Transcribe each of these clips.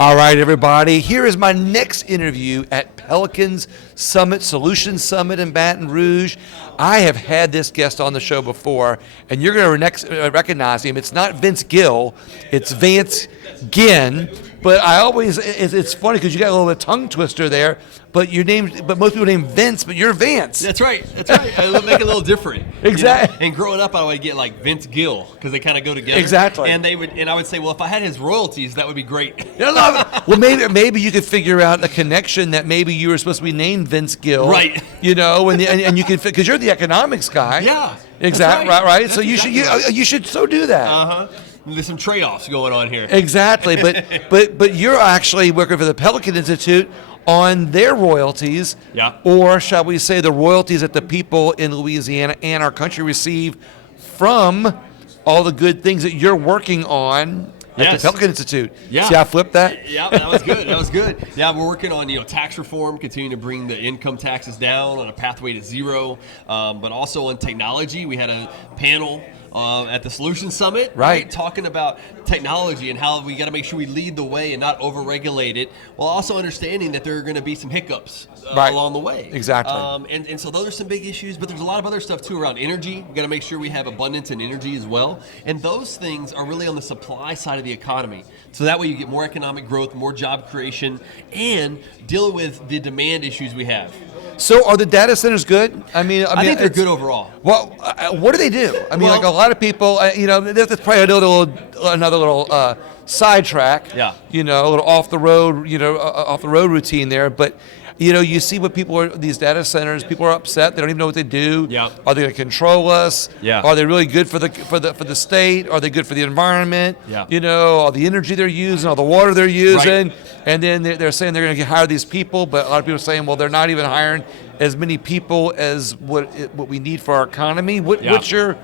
All right, everybody. Here is my next interview at Pelican Solutions Summit in Baton Rouge. I have had this guest on the show before, and you're going to recognize him. It's not Vance Gill, it's Vance Ginn. But it's funny because you got a little tongue twister there. But most people name Vince, but you're Vance. That's right. I make it a little differment. Exactly. You know? And growing up, I would get like Vance Gill because they kind of go together. Exactly. And I would say, well, if I had his royalties, that would be great. Well, maybe you could figure out a connection that maybe you were supposed to be named Vance Gill, right? You know, and you can because you're the economics guy. Yeah. Exactly. Right. So you should so do that. There's some trade-offs going on here. Exactly, but you're actually working for the Pelican Institute on their royalties, or shall we say the royalties that the people in Louisiana and our country receive from all the good things that you're working on at the Pelican Institute. Yeah. See how I flipped that? Yeah, that was good. Yeah, we're working on tax reform, continuing to bring the income taxes down on a pathway to zero, but also on technology. We had a panel at the Solutions Summit, right, talking about technology and how we got to make sure we lead the way and not overregulate it, while also understanding that there are going to be some hiccups along the way. Exactly. And so those are some big issues, but there's a lot of other stuff too around energy. We got to make sure we have abundance in energy as well, and those things are really on the supply side of the economy. So that way you get more economic growth, more job creation, and deal with the demand issues we have. So are the data centers good? I think they're good overall. Well, what do they do? Like a lot of people, there's probably another little sidetrack. Yeah. A little off the road routine there. But you see what these data centers. People are upset. They don't even know what they do. Yeah. Are they going to control us? Yeah. Are they really good for the state? Are they good for the environment? Yeah. All the energy they're using, all the water they're using. Right. And then they're saying they're going to hire these people, but a lot of people are saying, well, they're not even hiring as many people as what we need for our economy. What's your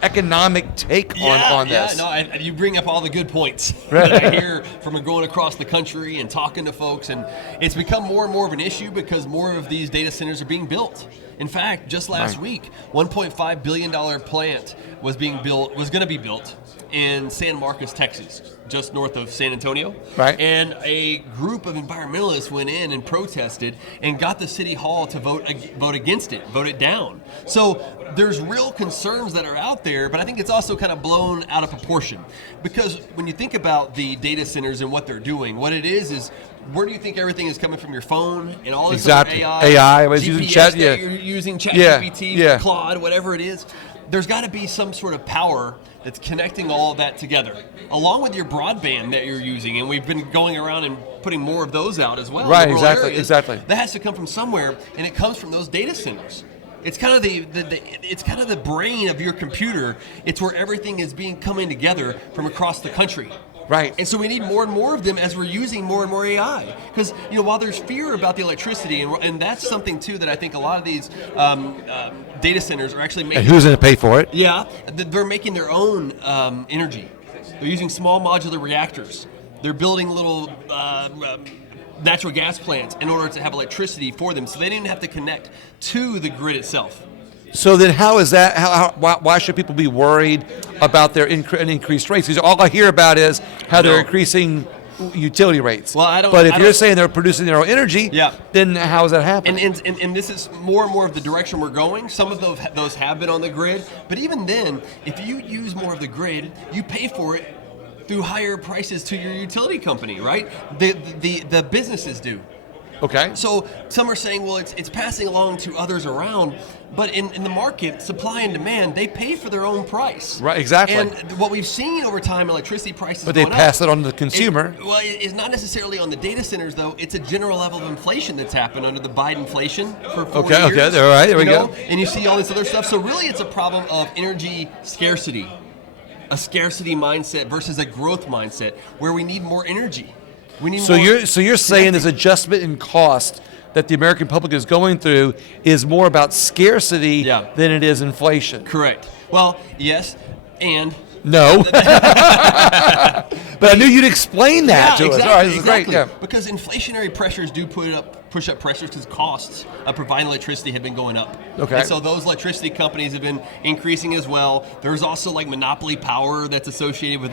economic take on this? You bring up all the good points right. that I hear from going across the country and talking to folks, and it's become more and more of an issue because more of these data centers are being built. In fact, just last week, $1.5 billion plant was going to be built in San Marcos, Texas, just north of San Antonio. Right. And a group of environmentalists went in and protested and got the city hall to vote against it, vote it down. So there's real concerns that are out there, but I think it's also kind of blown out of proportion. Because when you think about the data centers and what they're doing, what it is where do you think everything is coming from your phone and all this other AI, GPS using chat, that you're using, ChatGPT, Claude, whatever it is. There's got to be some sort of power that's connecting all of that together, along with your broadband that you're using. And we've been going around and putting more of those out as well. Right, in rural areas. exactly. That has to come from somewhere, and it comes from those data centers. It's kind of it's kind of the brain of your computer. It's where everything is coming together from across the country. Right. And so we need more and more of them as we're using more and more AI. Because, while there's fear about the electricity, and that's something, too, that I think a lot of these data centers are actually making. And who's going to pay for it? Yeah. They're making their own energy. They're using small modular reactors. They're building little natural gas plants in order to have electricity for them. So they didn't have to connect to the grid itself. So then how is that? Why should people be worried about their increased rates? Because all I hear about is how they're increasing utility rates. Well, but if you're saying they're producing their own energy, then how is that happening? And this is more and more of the direction we're going. Some of those have been on the grid. But even then, if you use more of the grid, you pay for it through higher prices to your utility company, right? The businesses do. Okay. So some are saying, well, it's passing along to others around, but in the market, supply and demand, they pay for their own price. Right, exactly. And what we've seen over time, electricity prices but they pass it on to the consumer. It's not necessarily on the data centers, though. It's a general level of inflation that's happened under the Biden inflation for 4 years. Okay, all right, there we go. And you see all this other stuff. So really, it's a problem of energy scarcity, a scarcity mindset versus a growth mindset, where we need more energy. So you're saying this adjustment in cost that the American public is going through is more about scarcity than it is inflation. Correct. Well, yes, and no. But I knew you'd explain that to us. All right, this is great. Yeah. Because inflationary pressures do push up pressures because costs of providing electricity have been going up. Okay. And so those electricity companies have been increasing as well. There's also like monopoly power that's associated with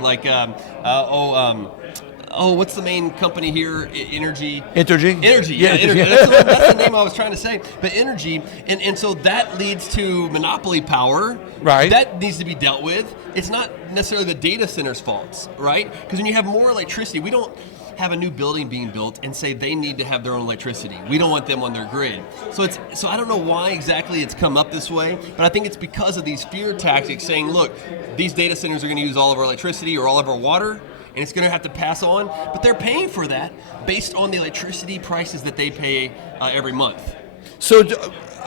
what's the main company here? Energy. Energy? Energy. Yeah, Energy. Energy. That's the name I was trying to say. But energy, and so that leads to monopoly power. Right. That needs to be dealt with. It's not necessarily the data center's faults, right? Because when you have more electricity, we don't have a new building being built and say they need to have their own electricity. We don't want them on their grid. So I don't know why exactly it's come up this way, but I think it's because of these fear tactics saying, look, these data centers are going to use all of our electricity or all of our water, and it's going to have to pass on, but they're paying for that based on the electricity prices that they pay every month. So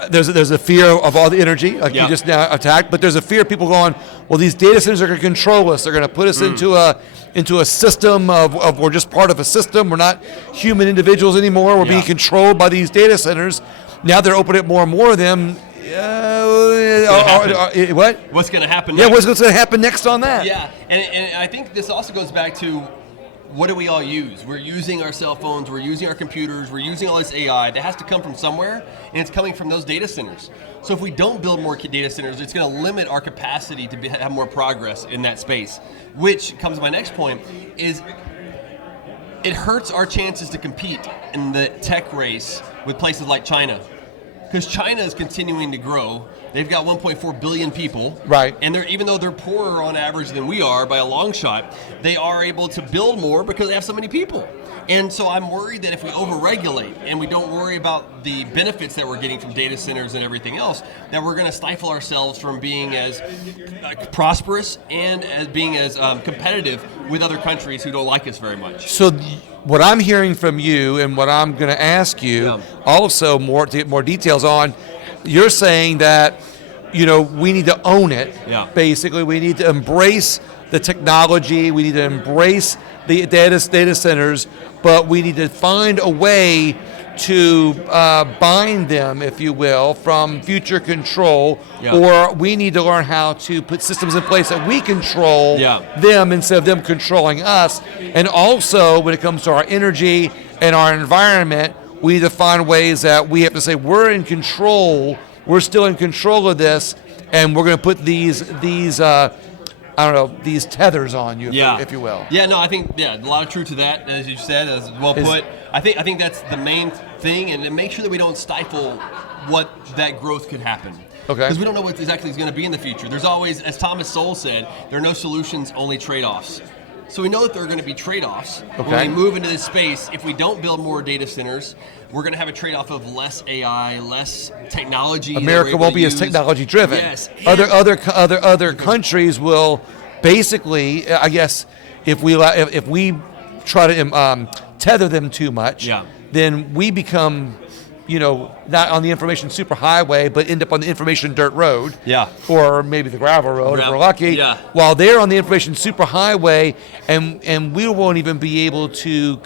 there's a fear of all the energy, like you just now attacked, but there's a fear of people going, well, these data centers are going to control us. They're going to put us into a system of we're just part of a system. We're not human individuals anymore. We're being controlled by these data centers. Now they're opening up more and more of them. What? What's going to happen Yeah, next? what's going to happen next on that? Yeah, and I think this also goes back to, what do we all use? We're using our cell phones, we're using our computers, we're using all this AI. That has to come from somewhere, and it's coming from those data centers. So if we don't build more data centers, it's going to limit our capacity to have more progress in that space. Which comes to my next point, is it hurts our chances to compete in the tech race with places like China. Because China is continuing to grow. They've got 1.4 billion people. Right. And even though they're poorer on average than we are by a long shot, they are able to build more because they have so many people. And so I'm worried that if we overregulate and we don't worry about the benefits that we're getting from data centers and everything else, that we're going to stifle ourselves from being as prosperous and as being as competitive with other countries who don't like us very much. So what I'm hearing from you and what I'm going to ask you, also more to get more details on, you're saying that, we need to own it. Yeah. Basically, we need to embrace the technology. We need to embrace the data centers, but we need to find a way to bind them, if you will, from future control, or we need to learn how to put systems in place that we control them instead of them controlling us. And also, when it comes to our energy and our environment, we need to find ways that we have to say we're in control, we're still in control of this, and we're going to put these tethers on you, if you will. Yeah, no, I think a lot of truth to that, as you said, as well put. I think that's the main thing, and to make sure that we don't stifle what that growth could happen. Okay. Because we don't know what exactly is going to be in the future. There's always, as Thomas Sowell said, there are no solutions, only trade-offs. So we know that there are going to be trade-offs. When we move into this space, if we don't build more data centers, we're going to have a trade-off of less AI, less technology. America won't be as technology-driven. Yes. Other countries will basically, I guess, if we try to tether them too much, then we become, not on the information superhighway, but end up on the information dirt road, or maybe the gravel road if we're lucky. While they're on the information superhighway, and we won't even be able to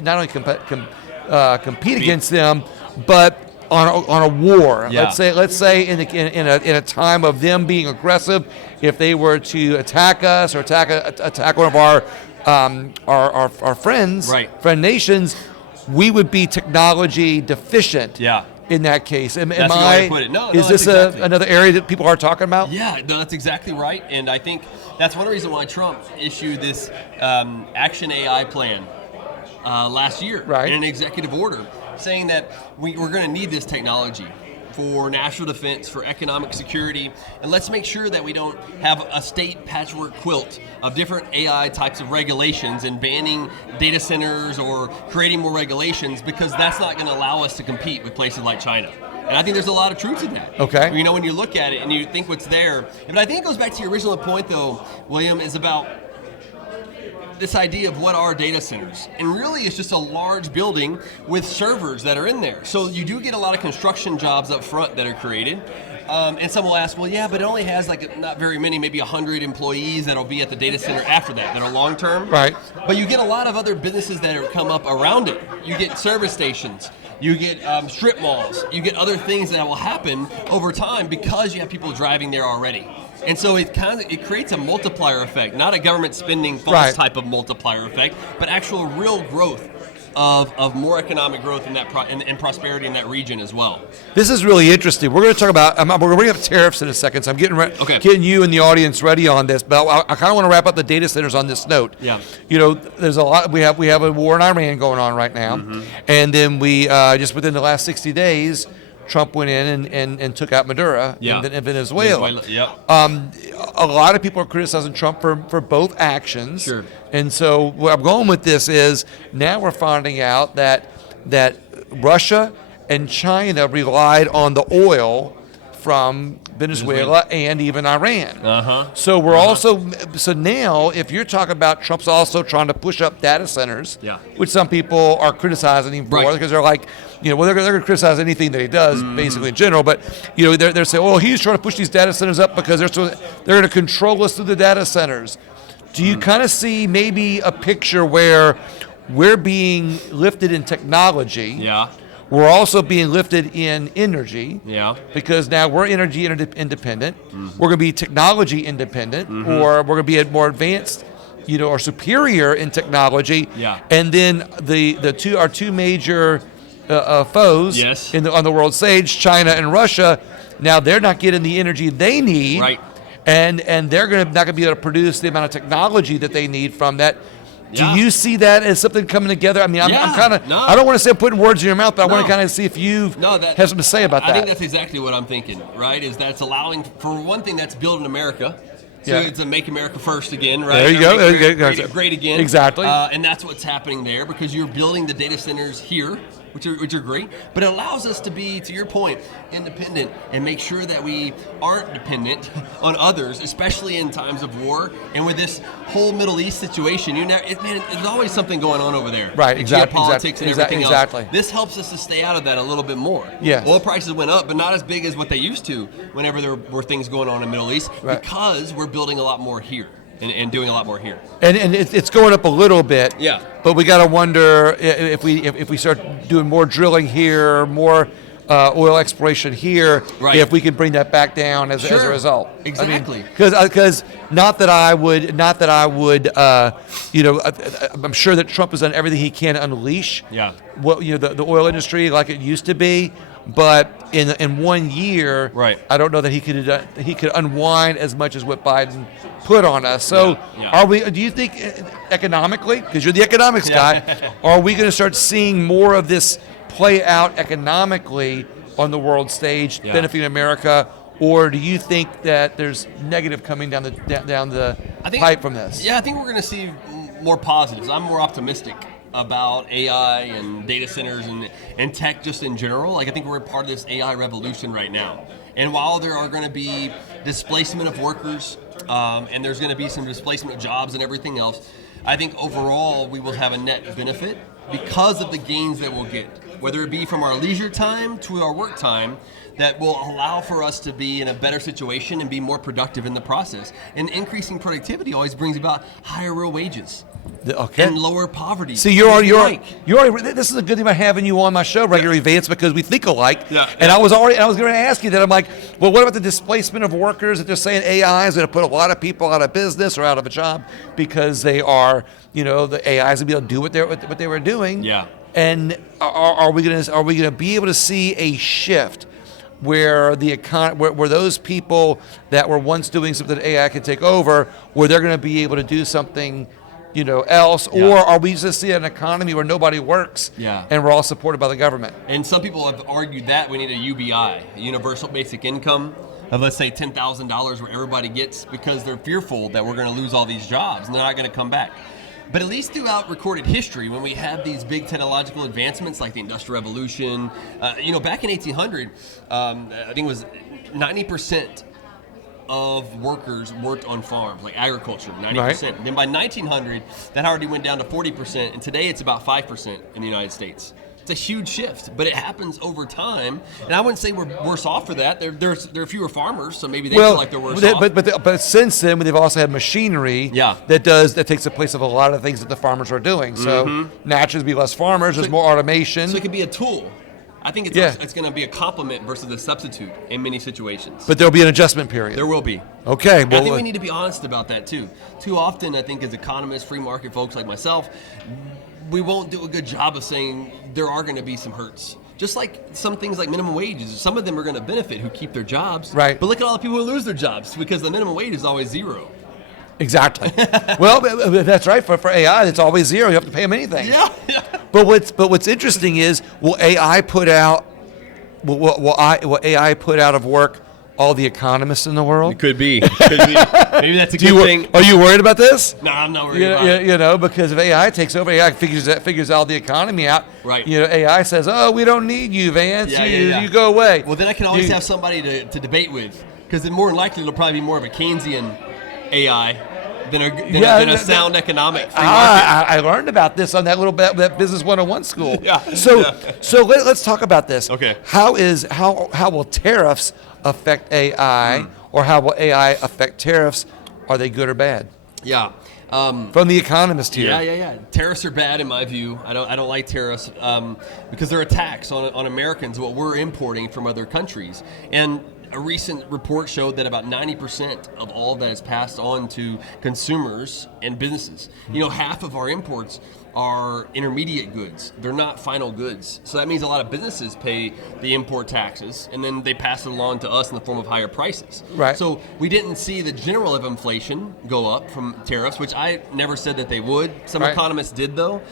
not only compete against them, but on a war. Let's say in a time of them being aggressive, if they were to attack us or attack one of our friends, friend nations, we would be technology deficient. In that case, is this another area that people are talking about? Yeah, no, that's exactly right, and I think that's one reason why Trump issued this Action AI plan last year in an executive order, saying that we're going to need this technology for national defense, for economic security, and let's make sure that we don't have a state patchwork quilt of different AI types of regulations and banning data centers or creating more regulations, because that's not going to allow us to compete with places like China. And I think there's a lot of truth to that. Okay. When you look at it and you think what's there. But I think it goes back to your original point, though, William, is about this idea of what are data centers. And really it's just a large building with servers that are in there. So you do get a lot of construction jobs up front that are created. And some will ask, well, yeah, but it only has not very many, maybe 100 employees that'll be at the data center after that are long term. Right. But you get a lot of other businesses that have come up around it. You get service stations. You get strip malls. You get other things that will happen over time because you have people driving there already. And so it creates a multiplier effect, not a government spending funds type of multiplier effect, but actual real growth of more economic growth in that and prosperity in that region as well. This is really interesting. We're going to talk about, we're going to bring up tariffs in a second, so I'm getting you and the audience ready on this, but I kind of want to wrap up the data centers on this note. Yeah. There's a lot, we have a war in Iran going on right now, and then we, just within the last 60 days, Trump went in and took out Maduro in Venezuela. Yep. A lot of people are criticizing Trump for both actions. Sure. And so where I'm going with this is now we're finding out that Russia and China relied on the oil from Venezuela and even Iran. So we're so now if you're talking about Trump's also trying to push up data centers, which some people are criticizing him for because they're like, they're going to criticize anything that he does basically in general, but they're saying, oh, he's trying to push these data centers up because they're going to control us through the data centers. Do you kind of see maybe a picture where we're being lifted in technology? Yeah. We're also being lifted in energy. Yeah. Because now we're energy independent. We're going to be technology independent, or we're going to be more advanced, or superior in technology. Yeah. And then our two major foes on the world stage, China and Russia, now they're not getting the energy they need. Right. And they're not going to be able to produce the amount of technology that they need from that. Do you see that as something coming together? I mean, I'm kind of, I don't want to say I'm putting words in your mouth, but I want to kind of see if you have something to say about that. I think that's exactly what I'm thinking, right? Is that it's allowing, for one thing, that's building America. So it's a make America first again, right? There you go. Great again. Exactly. And that's what's happening there because you're building the data centers here, which are great. But it allows us to be, to your point, independent and make sure that we aren't dependent on others, especially in times of war. And with this whole Middle East situation, there's always something going on over there. Right, exactly. Geopolitics and everything else. This helps us to stay out of that a little bit more. Yes. Oil prices went up, but not as big as what they used to whenever there were things going on in the Middle East because we're building a lot more here. And doing a lot more here, and it's going up a little bit. Yeah. But we got to wonder if we start doing more drilling here, more oil exploration here, if we can bring that back down as a result. Exactly. Because not that I would, I'm sure that Trump has done everything he can to unleash. The oil industry like it used to be. But in 1 year, I don't know that he could unwind as much as what Biden put on us. So, do you think economically, because you're the economics guy, are we going to start seeing more of this play out economically on the world stage, benefiting America, or do you think that there's negative coming down the pipe from this? Yeah, I think we're going to see more positives. I'm more optimistic about AI and data centers and tech just in general. Like I think we're part of this AI revolution right now. And while there are going to be displacement of workers and there's going to be some displacement of jobs and everything else, I think overall we will have a net benefit because of the gains that we'll get, whether it be from our leisure time to our work time, that will allow for us to be in a better situation and be more productive in the process. And increasing productivity always brings about higher real wages. And lower poverty. See, you're already. This is a good thing about having you on my show regularly, Vance, because we think alike. And I was going to ask you that. I'm like, well, what about the displacement of workers? That they're saying AI is going to put a lot of people out of business or out of a job because they are, the AI is going to be able to do what they were doing. And are we going to be able to see a shift where where those people that were once doing something that AI can take over, where they're going to be able to do something else, or are we just seeing an economy where nobody works and we're all supported by the government? And some people have argued that we need a UBI, a universal basic income of, let's say, $10,000 where everybody gets, because they're fearful that we're going to lose all these jobs and they're not going to come back. But at least throughout recorded history, when we have these big technological advancements like the Industrial Revolution, back in 1800, I think it was 90% of workers worked on farms, like agriculture, 90%. Then by 1900, that already went down to 40%, and today it's about 5% in the United States. It's a huge shift, but it happens over time. And I wouldn't say we're worse off for that. There are fewer farmers, so maybe they feel like they're worse off. But since then, they've also had machinery that takes the place of a lot of things that the farmers are doing. So naturally, be less farmers. There's more automation. So it could be a tool. I think it's going to be a complement versus a substitute in many situations. But there'll be an adjustment period. There will be. Okay. Well, I think we need to be honest about that too. Too often, I think as economists, free market folks like myself, we won't do a good job of saying there are going to be some hurts. Just like some things like minimum wages, some of them are going to benefit who keep their jobs. Right. But look at all the people who lose their jobs because the minimum wage is always zero. Exactly. Well, that's right. For AI, it's always zero. You have to pay them anything. Yeah. But what's interesting is, will AI put out of work all the economists in the world? It could be. Maybe that's a good thing. Are you worried about this? No, I'm not worried about it. You know, because if AI takes over, AI figures out the economy out. Right. You know, AI says, "Oh, we don't need you, Vance. You go away." Well, then I can always have somebody to debate with, because then more than likely it'll probably be more of a Keynesian AI than a sound economic free market. I learned about this on that that Business 101 school. Yeah. So let's talk about this. Okay. How will tariffs affect AI, or how will AI affect tariffs? Are they good or bad? Yeah. From the Economist here. Yeah. Tariffs are bad in my view. I don't like tariffs because they're a tax on Americans, what we're importing from other countries. And a recent report showed that about 90% of all that is passed on to consumers and businesses. You know, half of our imports are intermediate goods. They're not final goods. So that means a lot of businesses pay the import taxes, and then they pass it along to us in the form of higher prices. Right. So we didn't see the general of inflation go up from tariffs, which I never said that they would. Some economists did, though,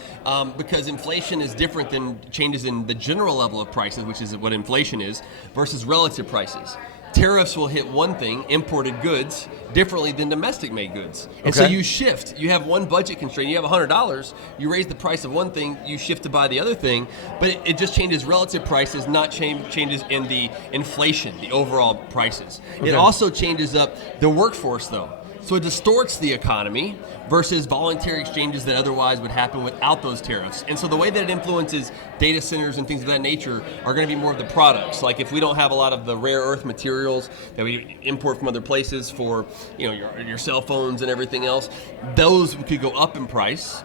because inflation is different than changes in the general level of prices, which is what inflation is, versus relative prices. Tariffs will hit one thing, imported goods, differently than domestic-made goods. And so you shift. You have one budget constraint. You have $100. You raise the price of one thing, you shift to buy the other thing, but it just changes relative prices, not changes in the inflation, the overall prices. It also changes up the workforce, though. So it distorts the economy versus voluntary exchanges that otherwise would happen without those tariffs. And so the way that it influences data centers and things of that nature are going to be more of the products. Like if we don't have a lot of the rare earth materials that we import from other places for, you know, your cell phones and everything else, those could go up in price.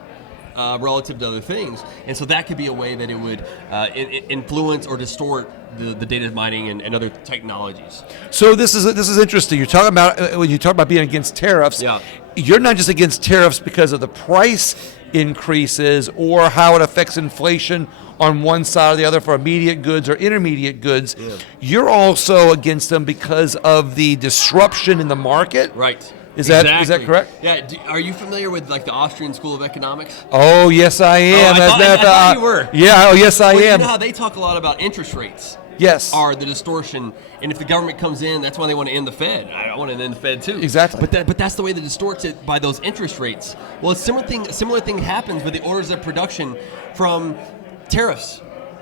Relative to other things, and so that could be a way that it would influence or distort the data mining and other technologies. So this is interesting. You're talking about when you talk about being against tariffs. Yeah. You're not just against tariffs because of the price increases or how it affects inflation on one side or the other for immediate goods or intermediate goods. Yeah. You're also against them because of the disruption in the market. Right. Is that correct? Yeah. Are you familiar with like the Austrian School of Economics? Oh, yes, I am. I thought you were. Yeah. Oh, yes, I am. You know how they talk a lot about interest rates. Yes. Are the distortion, and if the government comes in, that's why they want to end the Fed. I want to end the Fed too. Exactly. But that's the way that distorts it by those interest rates. Well, a similar thing happens with the orders of production from tariffs.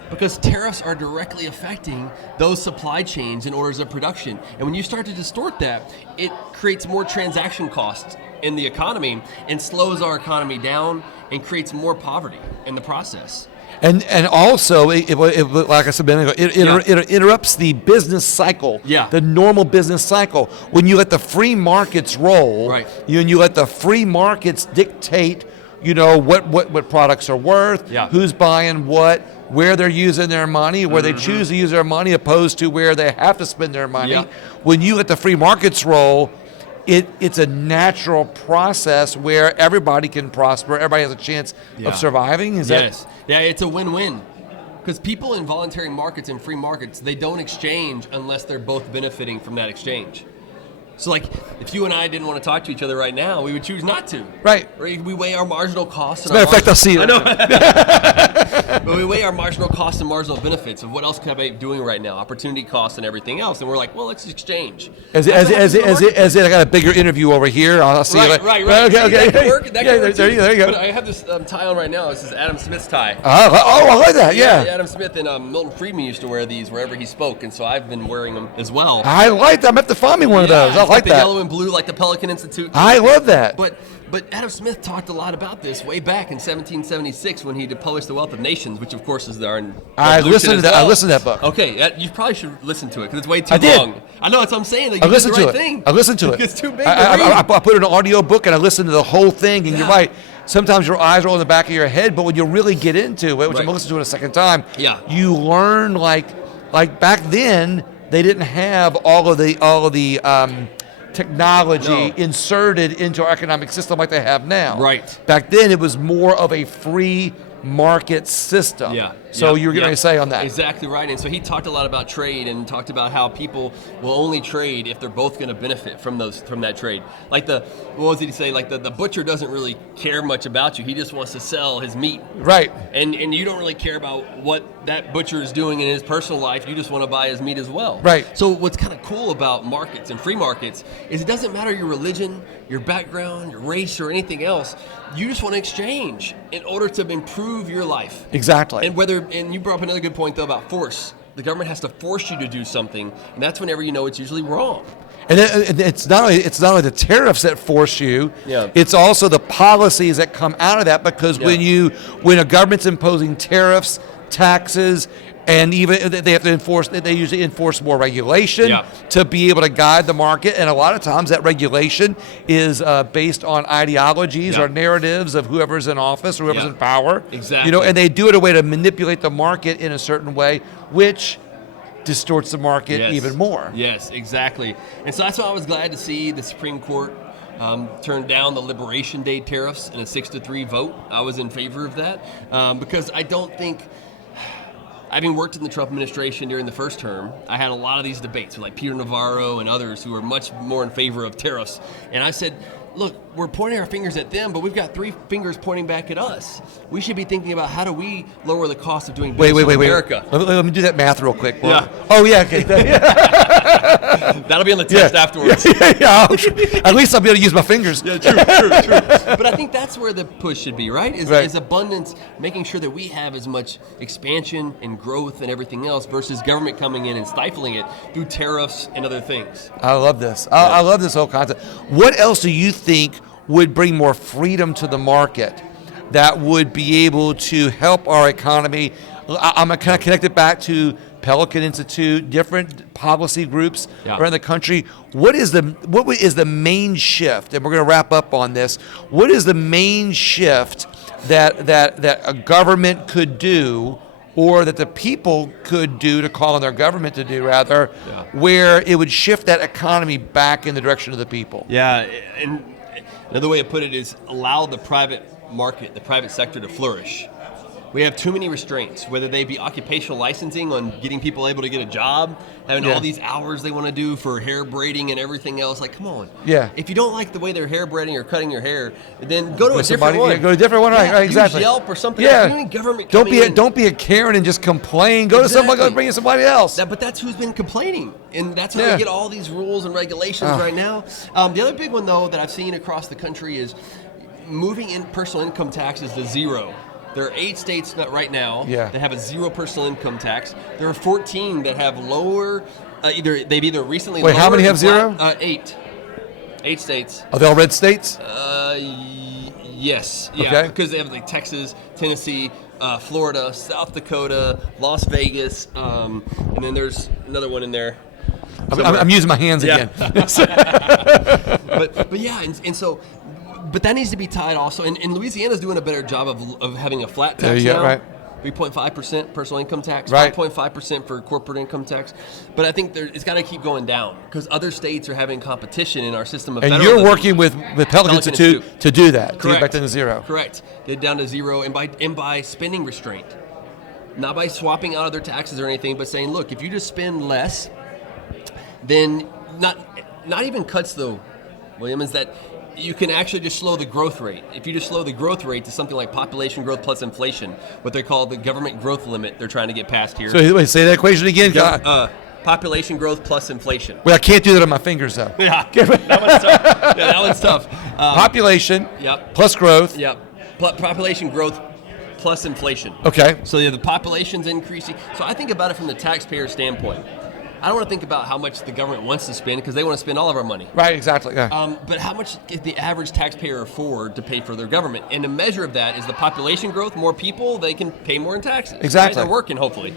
Because tariffs are directly affecting those supply chains and orders of production. And when you start to distort that, it creates more transaction costs in the economy and slows our economy down and creates more poverty in the process. And also, it like I said, it interrupts the business cycle, the normal business cycle. When you let the free markets roll, you let the free markets dictate, you know, what products are worth, who's buying what, where they're using their money, where they choose to use their money opposed to where they have to spend their money. When you let the free markets roll, it's a natural process where everybody can prosper, everybody has a chance of surviving. Yeah, it's a win-win. Because people in voluntary markets and free markets, they don't exchange unless they're both benefiting from that exchange. So, like, if you and I didn't want to talk to each other right now, we would choose not to. Right. We weigh our marginal costs. As a matter of fact, I'll see you. I know. But we weigh our marginal costs and marginal benefits of what else could I be doing right now, opportunity costs and everything else, and we're like, well, let's exchange. I got a bigger interview over here. I'll see you later. Right. Okay. That could work. There you go. But I have this tie on right now. This is Adam Smith's tie. I like that. Yeah. Adam Smith and Milton Friedman used to wear these wherever he spoke, and so I've been wearing them as well. I like that. I'm going to have to find me one of those. I like that. Yellow and blue, like the Pelican Institutes. I love that. But Adam Smith talked a lot about this way back in 1776 when he published The Wealth of Nations, which of course is our I listened to that book. Okay, you probably should listen to it because it's way too long. Did. I know, that's what I'm saying. Like, I listened to it. Thing. I listened to it. It's too big I put in an audio book and I listened to the whole thing, and you're right. Sometimes your eyes roll in the back of your head, but when you really get into it, which I'm listening to it a second time, you learn like back then they didn't have all of the technology inserted into our economic system like they have now. Right. Back then, it was more of a free market system. Yeah. So yeah, you're getting yeah. to say on that. Exactly right. And so he talked a lot about trade and talked about how people will only trade if they're both going to benefit from that trade. Like what was he say? Like the butcher doesn't really care much about you. He just wants to sell his meat. Right. And you don't really care about what that butcher is doing in his personal life. You just want to buy his meat as well. Right. So what's kind of cool about markets and free markets is it doesn't matter your religion, your background, your race, or anything else. You just want to exchange in order to improve your life. Exactly. And you brought up another good point though about force. The government has to force you to do something, and that's whenever you know it's usually wrong. And it's not only the tariffs that force you. Yeah. It's also the policies that come out of that, because Yeah. when a government's imposing tariffs, taxes, and even they have to enforce, they usually enforce more regulation Yeah. to be able to guide the market. And a lot of times that regulation is based on ideologies Yeah. or narratives of whoever's in office or whoever's Yeah. in power. Exactly. And they do it a way to manipulate the market in a certain way, which distorts the market Yes. even more. Yes, exactly. And so that's why I was glad to see the Supreme Court turn down the Liberation Day tariffs in a 6-3 vote. I was in favor of that because I don't think, having worked in the Trump administration during the first term, I had a lot of these debates with like Peter Navarro and others who were much more in favor of tariffs. And I said, look, we're pointing our fingers at them, but we've got three fingers pointing back at us. We should be thinking about how do we lower the cost of doing business in America. Let me do that math real quick. Yeah. Oh, yeah. Okay. That'll be on the test afterwards. Yeah. At least I'll be able to use my fingers. Yeah, true. But I think that's where the push should be, right? Right. Is abundance, making sure that we have as much expansion and growth and everything else versus government coming in and stifling it through tariffs and other things. I love this. I love this whole concept. What else do you think would bring more freedom to the market that would be able to help our economy? I'm going to kind of connect it back to Pelican Institute, different policy groups around the country. What is the main shift? And we're going to wrap up on this. What is the main shift that a government could do, or that the people could do, to call on their government to do rather, where it would shift that economy back in the direction of the people? Yeah, and another way to put it is allow the private market, the private sector to flourish. We have too many restraints, whether they be occupational licensing on getting people able to get a job, having all these hours they want to do for hair braiding and everything else. Like, come on. Yeah. If you don't like the way they're hair braiding or cutting your hair, then go to a different one. Yeah, go to a different one, right, exactly. Use Yelp or something Yeah. else. You need government Don't coming in. don't be a Karen and just complain. Go to somebody, go bring in somebody else. But that's who's been complaining, and that's how we get all these rules and regulations right now. The other big one, though, that I've seen across the country is moving in personal income taxes to zero. There are 8 states right now that have a zero personal income tax. There are 14 that have lower. They've either recently. Wait, how many have zero? 8. 8 states. Are they all red states? Yes. Yeah. Okay. Because they have like Texas, Tennessee, Florida, South Dakota, Las Vegas, and then there's another one in there. I'm using my hands again. But yeah, and so. But that needs to be tied also, and Louisiana's doing a better job of having a flat tax now. Right. 3.5% personal income tax, right. 5.5% for corporate income tax. But I think it's got to keep going down because other states are having competition in our system of federalism. And you're working with Pelican Institute to do that, to get back to zero. Correct. Get down to zero, and by spending restraint. Not by swapping out other taxes or anything, but saying, look, if you just spend less, then not even cuts though, William, is that you can actually just slow the growth rate. If you just slow the growth rate to something like population growth plus inflation, what they call the government growth limit they're trying to get past here. So wait, say that equation again. Population growth plus inflation. Well, I can't do that on my fingers, though. Yeah, that one's tough. Yeah, that one's tough. Population plus growth. Yep. Population growth plus inflation. Okay. So the population's increasing. So I think about it from the taxpayer standpoint. I don't want to think about how much the government wants to spend because they want to spend all of our money. Right, exactly. Yeah. But how much can the average taxpayer afford to pay for their government? And the measure of that is the population growth. More people, they can pay more in taxes. Exactly. Right? They're working, hopefully.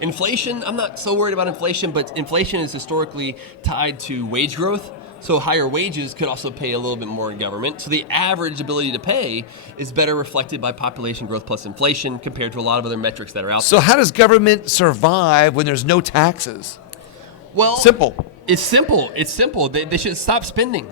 Inflation, I'm not so worried about inflation, but inflation is historically tied to wage growth. So higher wages could also pay a little bit more in government. So the average ability to pay is better reflected by population growth plus inflation compared to a lot of other metrics that are out there. So how does government survive when there's no taxes? Well, simple. It's simple. It's simple. They should stop spending.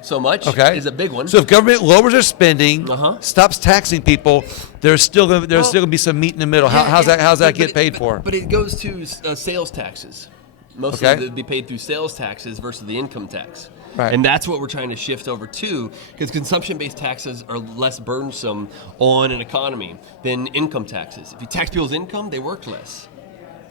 so much Okay. is a big one. So if government lowers their spending, Uh-huh. stops taxing people, there's still going to be some meat in the middle. How's that get paid for? But it goes to sales taxes. Most Okay. of it would be paid through sales taxes versus the income tax. Right. And that's what we're trying to shift over to, because consumption-based taxes are less burdensome on an economy than income taxes. If you tax people's income, they work less.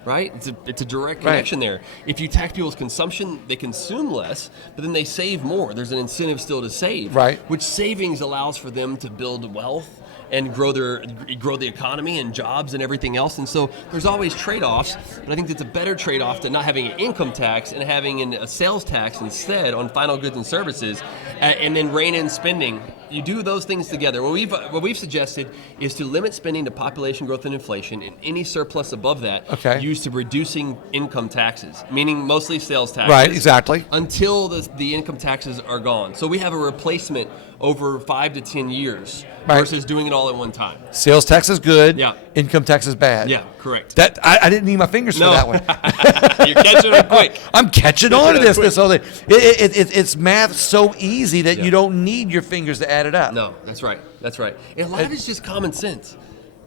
Right? It's a direct connection there. If you tax people's consumption, they consume less, but then they save more. There's an incentive still to save. Right. Which savings allows for them to build wealth and grow the economy and jobs and everything else. And so there's always trade-offs, but I think it's a better trade-off than not having an income tax and having a sales tax instead on final goods and services, and then rein in spending. You do those things together. What we've suggested is to limit spending to population growth and inflation, and any surplus above that used to reducing income taxes, meaning mostly sales taxes. Right, exactly. Until the income taxes are gone. So we have a replacement over 5 to 10 years versus doing it all at one time. Sales tax is good. Yeah. Income tax is bad. Yeah, correct. That I didn't need my fingers for that one. You're catching it quick. I'm catching on to this whole thing. It's math so easy that you don't need your fingers to add it up. No, that's right. That's right. And a lot of it's just common sense.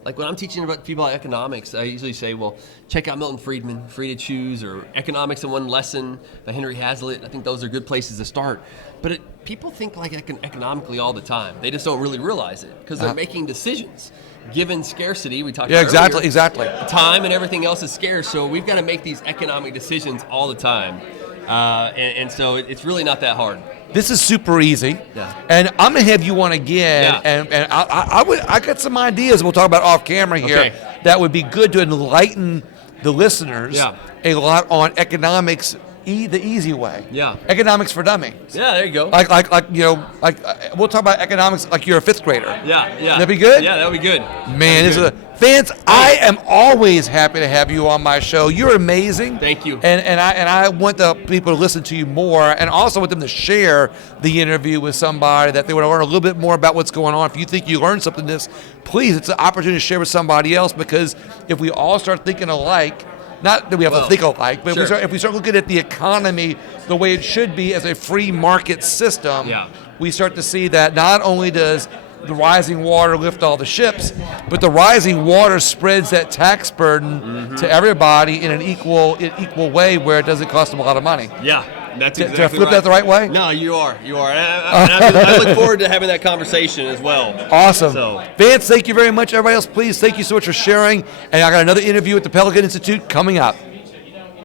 Like when I'm teaching about people about economics, I usually say, well, check out Milton Friedman, Free to Choose, or Economics in One Lesson by Henry Hazlitt. I think those are good places to start. But people think like economically all the time. They just don't really realize it because they're making decisions. Given scarcity, we talked about earlier, exactly. Time and everything else is scarce, so we've got to make these economic decisions all the time. And so it's really not that hard. This is super easy, Yeah. and I'm gonna have you on again. Yeah. And I got some ideas we'll talk about off camera here Okay. that would be good to enlighten the listeners a lot on economics, the easy way. Yeah. Economics for dummies. Yeah, there you go. Like we'll talk about economics like you're a fifth grader. Yeah. That'd be good? Yeah, that would be good. Man, this is Vance, I am always happy to have you on my show. You're amazing. Thank you. And I want the people to listen to you more, and also want them to share the interview with somebody that they want to learn a little bit more about what's going on. If you think you learned something this, please, it's an opportunity to share with somebody else, because if we all start thinking alike, not that we have to think alike, but if we start looking at the economy the way it should be as a free market system, we start to see that not only does the rising water lift all the ships, but the rising water spreads that tax burden to everybody in an equal way, where it doesn't cost them a lot of money. Yeah, that's exactly Did I flip that the right way? No, you are. And I look forward to having that conversation as well. Awesome. So. Vance, thank you very much. Everybody else, please, thank you so much for sharing. And I got another interview at the Pelican Institute coming up.